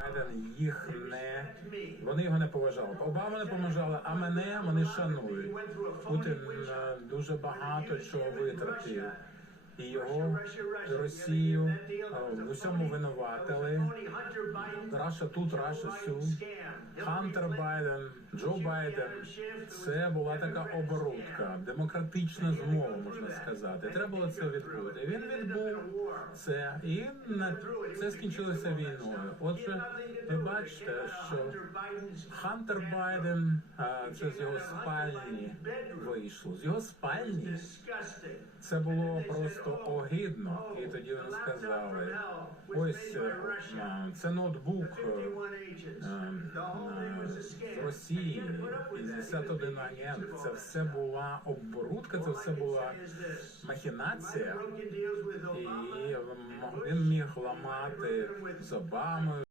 Байден їх не вони його не поважали. Обама не поважала, а мене вони шанують. Путін е, дуже багато чого витратив. І його Росію в усьому винуватили. Раша тут, Раша сю. Хантер Байден, Джо Байден. Це була така оборудка, демократична змова, можна сказати. Треба було це відбути. Він відбув це, і на це скінчилося війною. Отже, ви бачите, що Хантер Байден це з його спальні вийшло. З його спальні це було просто огидно. І тоді вони сказали: ось е, це ноутбук е, е, е, з Росії, 51 агент. Це все була оборудка, це все була махінація. І він міг ламати з Обамою.